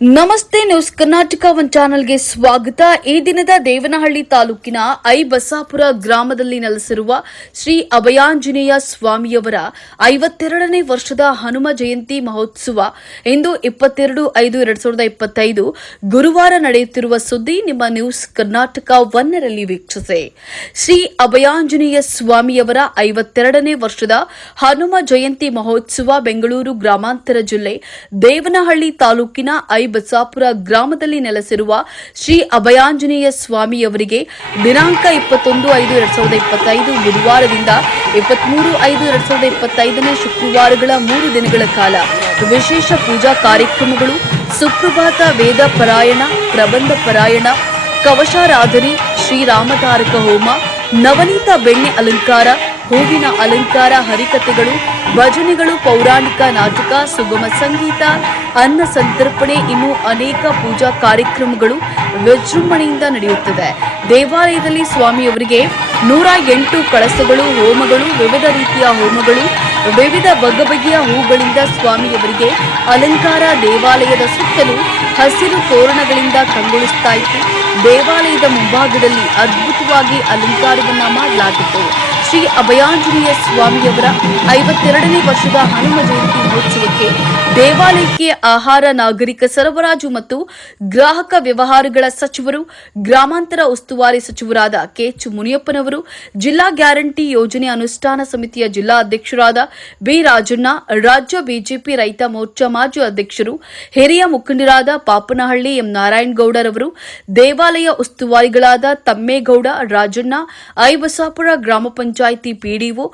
ನಮಸ್ತೆ news Karnataka one ಚಾನೆಲ್ಗೆ ಸ್ವಾಗತ. ಈ ದಿನದ ದೇವನಹಳ್ಳಿ ತಾಲೂಕಿನ ಐಬಸಾಪುರ ಗ್ರಾಮದಲ್ಲಿ ನೆಲೆಸಿರುವ ಶ್ರೀ ಅಭಯಾಂಜನೇಯ ಸ್ವಾಮಿಯವರ 52ನೇ ವರ್ಷದ ಹನುಮ ಜಯಂತಿ ಮಹೋತ್ಸವ ಇಂದು 22/5/2025 ಗುರುವಾರ ನಡೆಯುತ್ತಿರುವ ಸುದ್ದಿ ನಿಮ್ಮ ನ್ಯೂಸ್ ಕರ್ನಾಟಕ ಒನ್ನರಲ್ಲಿ ವೀಕ್ಷಿಸಿ. ಶ್ರೀ ಅಭಯಾಂಜನೇಯ ಸ್ವಾಮಿಯವರ 52ನೇ ವರ್ಷದ ಹನುಮ ಜಯಂತಿ ಮಹೋತ್ಸವ ಬೆಂಗಳೂರು ಗ್ರಾಮಾಂತರ ಜಿಲ್ಲೆ ದೇವನಹಳ್ಳಿ ತಾಲೂಕಿನ ಬಸಾಪುರ ಗ್ರಾಮದಲ್ಲಿ ನೆಲೆಸಿರುವ ಶ್ರೀ ಅಭಯಾಂಜನೇಯ ಸ್ವಾಮಿಯವರಿಗೆ ದಿನಾಂಕ 21/5/2025 ಬುಧವಾರದಿಂದ 23/5/2025 ಶುಕ್ರವಾರಗಳ 3 ದಿನಗಳ ಕಾಲ ವಿಶೇಷ ಪೂಜಾ ಕಾರ್ಯಕ್ರಮಗಳು, ಸುಪ್ರಭಾತ ವೇದ ಪಾರಾಯಣ, ಪ್ರಬಂಧ ಪಾರಾಯಣ, ಕವಶಾರಾಧನೆ, ಶ್ರೀರಾಮತಾರಕ ಹೋಮ, ನವನೀತ ಬೆಣ್ಣೆ ಅಲಂಕಾರ, ಹೂವಿನ ಅಲಂಕಾರ, ಹರಿಕಥೆಗಳು, ಭಜನೆಗಳು, ಪೌರಾಣಿಕ ನಾಟಕ, ಸುಗಮ ಸಂಗೀತ, ಅನ್ನ ಸಂತರ್ಪಣೆ ಇನ್ನೂ ಅನೇಕ ಪೂಜಾ ಕಾರ್ಯಕ್ರಮಗಳು ವಿಜೃಂಭಣೆಯಿಂದ ನಡೆಯುತ್ತದೆ. ದೇವಾಲಯದಲ್ಲಿ ಸ್ವಾಮಿಯವರಿಗೆ 108 ಕಳಸಗಳು, ಹೋಮಗಳು, ವಿವಿಧ ರೀತಿಯ ಹೋಮಗಳು, ವಿವಿಧ ಬಗೆಬಗೆಯ ಹೂಗಳಿಂದ ಸ್ವಾಮಿಯವರಿಗೆ ಅಲಂಕಾರ ದೇವಾಲಯದ ಸುತ್ತಲೂ ಹಸಿರು ತೋರಣಗಳಿಂದ ಕಂಗೊಳಿಸ್ತಾ ಇತ್ತು. ದೇವಾಲಯದ ಮುಂಭಾಗದಲ್ಲಿ ಅದ್ಭುತವಾಗಿ ಅಲಂಕಾರವನ್ನ ಮಾಡಲಾಗಿತ್ತು. ಶ್ರೀ ಅಭಯಾಂಜನೇಯ ಸ್ವಾಮಿಯವರ 52ನೇ ವರ್ಷದ ಹನುಮ ಜಯಂತಿ ಮಹೋತ್ಸವಕ್ಕೆ ದೇವಾಲಯಕ್ಕೆ ಆಹಾರ, ನಾಗರಿಕ ಸರಬರಾಜು ಮತ್ತು ಗ್ರಾಹಕ ವ್ಯವಹಾರಗಳ ಸಚಿವರು, ಗ್ರಾಮಾಂತರ ಉಸ್ತುವಾರಿ ಸಚಿವರಾದ ಕೆ.ಎಚ್. ಮುನಿಯಪ್ಪನವರು, ಜಿಲ್ಲಾ ಗ್ಯಾರಂಟಿ ಯೋಜನೆ ಅನುಷ್ಠಾನ ಸಮಿತಿಯ ಜಿಲ್ಲಾ ಅಧ್ಯಕ್ಷರಾದ ಬಿ. ರಾಜಣ್ಣ, ರಾಜ್ಯ ಬಿಜೆಪಿ ರೈತ ಮೋರ್ಚಾ ಮಾಜಿ ಅಧ್ಯಕ್ಷರು, ಹಿರಿಯ ಮುಖಂಡರಾದ ಪಾಪನಹಳ್ಳಿ ಎಂ. ನಾರಾಯಣಗೌಡರವರು, ದೇವಾಲಯ ಉಸ್ತುವಾರಿಗಳಾದ ತಮ್ಮೇಗೌಡ, ರಾಜಣ್ಣ, ಐಬಸಾಪುರ ಗ್ರಾಮ ಪಂಚಾಯಿತಿ ಪಿಡಿಒ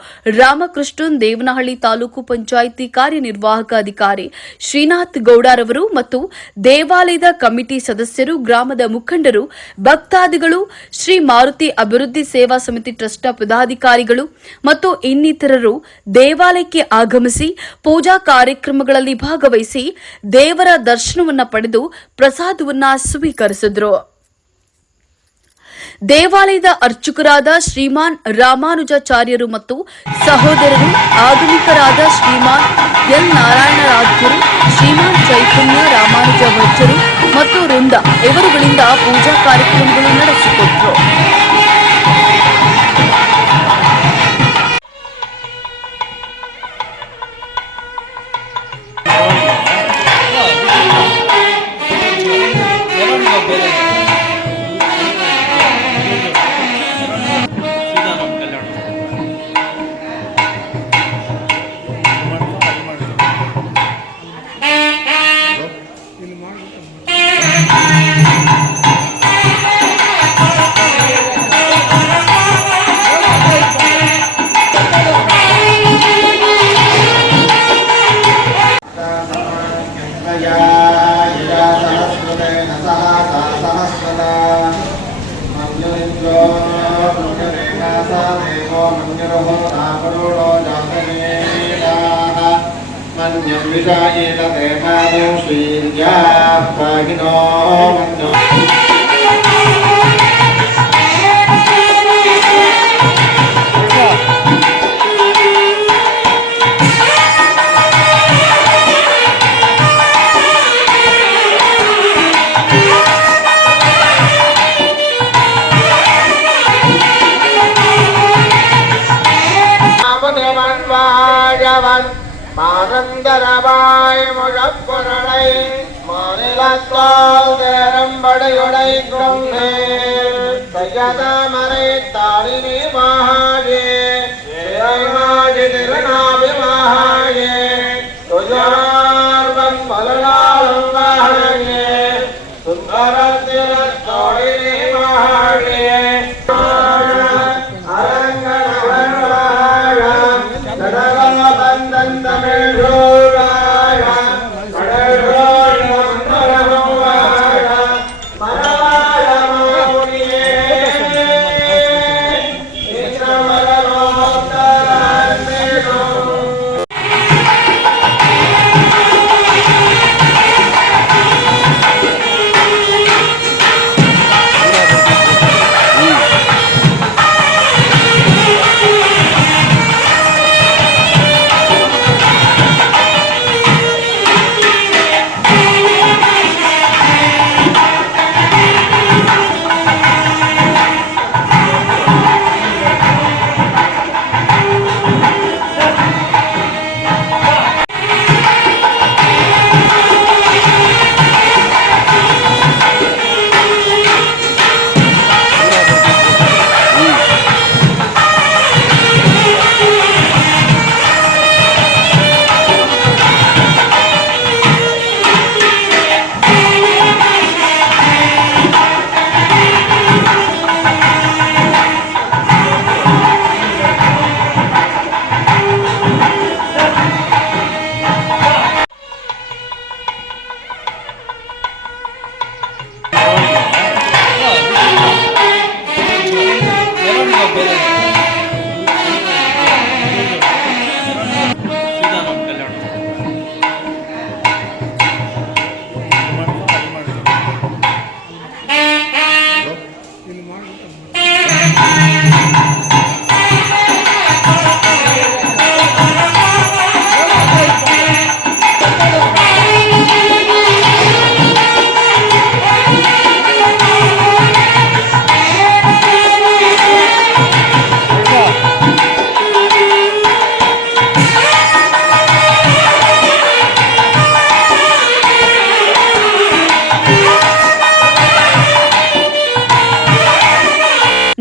ರಾಮಕೃಷ್ಣನ್, ದೇವನಹಳ್ಳಿ ತಾಲೂಕು ಪಂಚಾಯಿತಿ ಕಾರ್ಯನಿರ್ವಾಹಕ ಅಧಿಕಾರಿ ಶ್ರೀನಾಥ್ ಗೌಡರವರು ಮತ್ತು ದೇವಾಲಯದ ಕಮಿಟಿ ಸದಸ್ಯರು, ಗ್ರಾಮದ ಮುಖಂಡರು, ಭಕ್ತಾದಿಗಳು, ಶ್ರೀ ಮಾರುತಿ ಅಭಿವೃದ್ಧಿ ಸೇವಾ ಸಮಿತಿ ಟ್ರಸ್ಟ್ನ ಪದಾಧಿಕಾರಿಗಳು ಮತ್ತು ಇನ್ನಿತರರು ದೇವಾಲಯಕ್ಕೆ ಆಗಮಿಸಿ ಪೂಜಾ ಕಾರ್ಯಕ್ರಮಗಳಲ್ಲಿ ಭಾಗವಹಿಸಿ ದೇವರ ದರ್ಶನವನ್ನು ಪಡೆದು ಪ್ರಸಾದವನ್ನು ಸ್ವೀಕರಿಸಿದರು. ದೇವಾಲಯದ ಅರ್ಚಕರಾದ ಶ್ರೀಮಾನ್ ರಾಮಾನುಜಾಚಾರ್ಯರು ಮತ್ತು ಸಹೋದರರು, ಆಗಮಿಕರಾದ ಶ್ರೀಮಾನ್ ಎಲ್. ನಾರಾಯಣರಾಜರು, ಶ್ರೀಮಾನ್ ಚೈತನ್ಯ ರಾಮಾನುಜ ವೈದ್ಯರು ಮತ್ತು ವೃಂದ ಇವರುಗಳಿಂದ ಪೂಜಾ ಕಾರ್ಯಕ್ರಮಗಳು ನಡೆಸಿಕೊಟ್ಟರು. மானந்தரவாய் முழப்புரளை மாநிலத்தால் தேரம்படையுடை கொண்டே கையதமரை தாளினி மகாயே இறைமாஜி திருநாபி மகாயே துஜார்வன் மலனாலும் மகாயே சுந்தரத்திரத் தோழினி மகாயே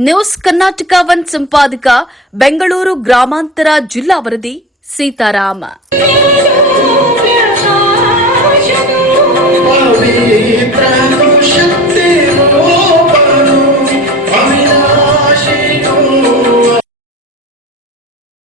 ನ್ಯೂಸ್ ಕರ್ನಾಟಕ ಒನ್ ಸಂಪಾದಕ ಬೆಂಗಳೂರು ಗ್ರಾಮಾಂತರ ಜಿಲ್ಲಾ ವರದಿ ಸೀತಾರಾಮ. पवित्र